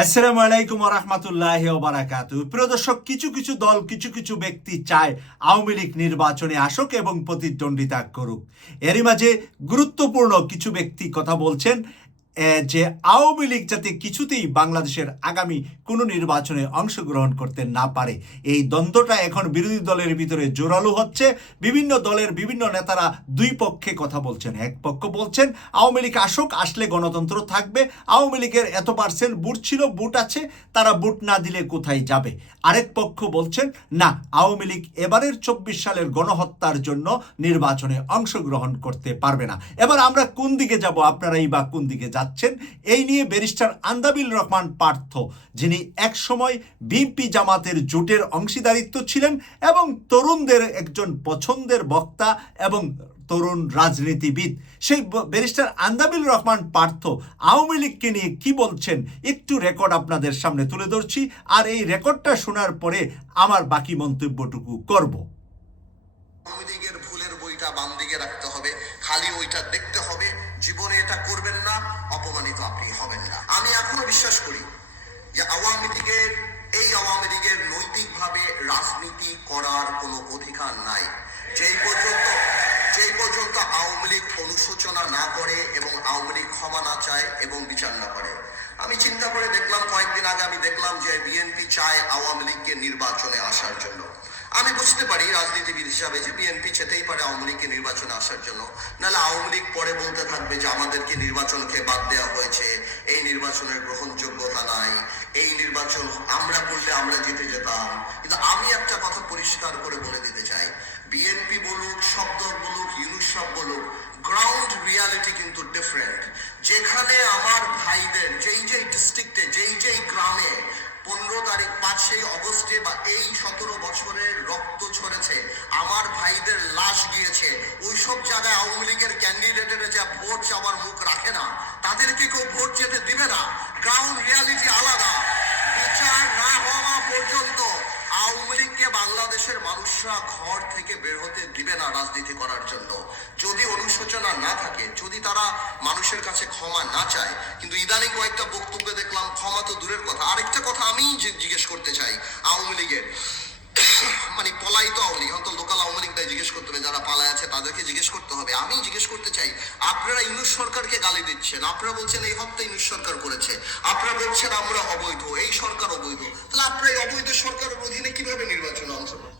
আসসালামু আলাইকুম রহমতুল্লাহ বারাকাত প্রিয় দর্শক, কিছু কিছু দল, কিছু কিছু ব্যক্তি চায় আওয়ামী লীগ নির্বাচনে আসুক এবং প্রতিদ্বন্দ্বিতা করুক। এরই মাঝে গুরুত্বপূর্ণ কিছু ব্যক্তি কথা বলছেন যে আওয়ামী লীগ যাতে কিছুতেই বাংলাদেশের আগামী কোনো নির্বাচনে অংশগ্রহণ করতে না পারে, এই দ্বন্দ্বটা এখন বিরোধী দলের ভিতরে জোরালো হচ্ছে। বিভিন্ন দলের বিভিন্ন নেতারা দুই পক্ষে কথা বলছেন। এক পক্ষ বলছেন, আওয়ামী লীগ আসুক, আসলে গণতন্ত্র থাকবে। আওয়ামী লীগের এত পার্সেন্ট বুট ছিল, বুট আছে, তারা বুট না দিলে কোথায় যাবে? আরেক পক্ষ বলছেন, না, আওয়ামী লীগ এবারের চব্বিশ সালের গণহত্যার জন্য নির্বাচনে অংশগ্রহণ করতে পারবে না। এবার আমরা কোন দিকে যাব? আপনারাই বা কোন দিকে যাচ্ছেন? এই নিয়ে ব্যারিস্টার আন্দাবিল রহমান পার্থ, যিনি একসময় বিএনপি জামাতের জোটের অংশীদারিত্ব ছিলেন এবং তরুণদের একজন পছন্দের বক্তা এবং তরুণ রাজনীতিবিদ। সেই ব্যারিস্টার আন্দাবিল রহমান পার্থ আওয়ামী লীগকে নিয়ে কি বলছেন একটু রেকর্ড আপনাদের সামনে তুলে ধরছি, আর এই রেকর্ডটা শোনার পরে আমার বাকি মন্তব্যটুকু করব। আওয়ামী লীগের ভুলের বইটা বাম দিকে রাখতে হবে, খালি ওইটা দেখতে হবে জীবনে এটা করবেন না, অপমানিত আপনি হবেন না। আমি এখনও বিশ্বাস করি যে আওয়ামী লীগের, এই আওয়ামী লীগের নৈতিকভাবে রাজনীতি করার কোনো অধিকার নাই। যেই পর্যন্ত যেই পর্যন্ত আওয়ামী লীগ অনুশোচনা না করে এবং আওয়ামী লীগ ক্ষমা না চায় এবং বিচার না করে। আমি চিন্তা করে দেখলাম, কয়েকদিন আগে আমি দেখলাম যে বিএনপি চায় আওয়ামী লীগকে নির্বাচনে আসার জন্য। আমি বুঝতে পারি রাজনীতিবিদ হিসাবে যে বিএনপি চেতেই পারে আওয়ামী লীগকে নির্বাচনে আসার জন্য। নাহলে আওয়ামী লীগ পরে বলতে থাকবে যে আমাদেরকে নির্বাচনকে বাদ দেওয়া হয়েছে, এই নির্বাচনের গ্রহণযোগ্যতা নাই, এই নির্বাচন আমরা করলে আমরা জিতে যেতাম। কিন্তু আমি একটা কথা পরিষ্কার করে বলে দিতে চাই। বিএনপি বলুক শব্দ বলুক, ইউনুস বলুক গ্রাউন্ড রিয়ালিটি কিন্তু ডিফারেন্ট যেখানে আমার ভাইদের, যেই যেই ডিস্ট্রিক্টে যেই যেই গ্রামে পনেরো তারিখ পাঁচই অগস্টে বা এই সতেরো বছরের রক্ত ছড়েছে আমার ভাইদের লাশ গিয়েছে। ওই সব জায়গায় আওয়ামী লীগের ক্যান্ডিডেটের যা ভোট চাওয়ার মুখ রাখে না, তাদেরকে কেউ ভোট যেতে দিবে না। গ্রাউন্ড রিয়ালিটি আলাদা। বিচার না হওয়া পর্যন্ত আওয়ামী লীগকে বাংলাদেশের মানুষরা ঘর থেকে বের হতে দিবে না রাজনীতি করার জন্য। যদি অনুশোচনা না থাকে, যদি তারা মানুষের কাছে ক্ষমা না চায়, কিন্তু ইদানিং কয়েকটা বক্তব্য দেখলাম ক্ষমা তো দূরের কথা। আরেকটা কথা আমি জিজ্ঞেস করতে চাই আওয়ামী লীগের। মানে পলাইতো আওয়ামী লীগ লোকাল তাদেরকে জিজ্ঞেস করতে হবে। আমি জিজ্ঞেস করতে চাই, আপনারা ইউনুস সরকারকে গালি দিচ্ছেন। আপনারা বলছেন এই হত্যা ইউনুস সরকার করেছে। আপনারা বলছেন আমরা অবৈধ, এই সরকার অবৈধ। তাহলে আপনারা এই অবৈধ সরকারের অধীনে কীভাবে নির্বাচনে অংশগ্রহণ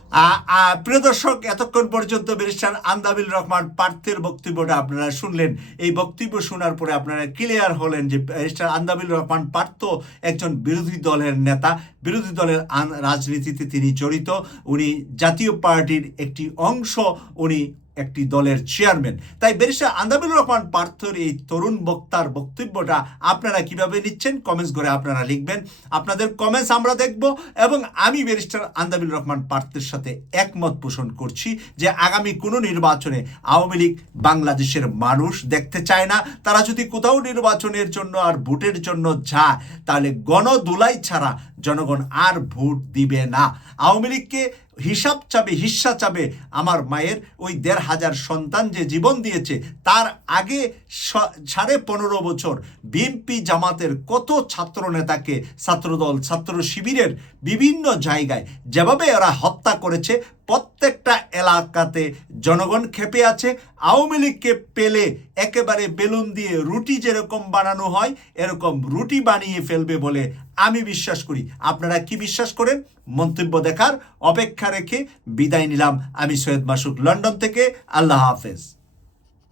প্রিয় দর্শক, এতক্ষণ পর্যন্ত ব্যারিস্টার আন্দাবিল রহমান পার্থের বক্তব্যটা আপনারা শুনলেন। এই বক্তব্য শোনার পরে আপনারা ক্লিয়ার হলেন যে ব্যারিস্টার আন্দাবিল রহমান পার্থ একজন বিরোধী দলের নেতা। বিরোধী দলের রাজনীতিতে তিনি জড়িত। উনি জাতীয় পার্টির একটি অংশ। উনি একটি দলের চেয়ারম্যান। তাই ব্যারিস্টার আন্দাবিল রহমান পার্থর এই তরুণ বক্তার বক্তব্যটা আপনারা কীভাবে নিচ্ছেন? কমেন্টস করে আপনারা লিখবেন। আপনাদের কমেন্টস আমরা দেখব এবং আমি ব্যারিস্টার আন্দাবিল রহমান পার্থের সাথে একমত পোষণ করছি যে আগামী কোনো নির্বাচনে আওয়ামী লীগ বাংলাদেশের মানুষ দেখতে চায় না। তারা যদি কোথাও নির্বাচনের জন্য আর ভোটের জন্য যায়, তাহলে গণদুলাই ছাড়া জনগণ আর ভোট দিবে না। আওয়ামী লীগকে হিসাব চাবে, হিস্সা চাবে আমার মায়ের। ওই দেড় হাজার সন্তান যে জীবন দিয়েছে, তার আগে সাড়ে পনেরো বছর বিএনপি জামাতের কত ছাত্র নেতাকে ছাত্রদল, ছাত্র শিবিরের বিভিন্ন জায়গায় যেভাবে এরা হত্যা করেছে, প্রত্যেকটা এলাকাতে জনগণ খেপে আছে। আওয়ামী লীগকে পেলে একেবারে বেলুন দিয়ে রুটি যেরকম বানানো হয়, এরকম রুটি বানিয়ে ফেলবে বলে আমি বিশ্বাস করি। আপনারা কি বিশ্বাস করেন? মন্তব্য দেখার অপেক্ষা রেখে বিদায় নিলাম আমি সৈয়দ মাসুক লন্ডন থেকে। আল্লাহ হাফেজ।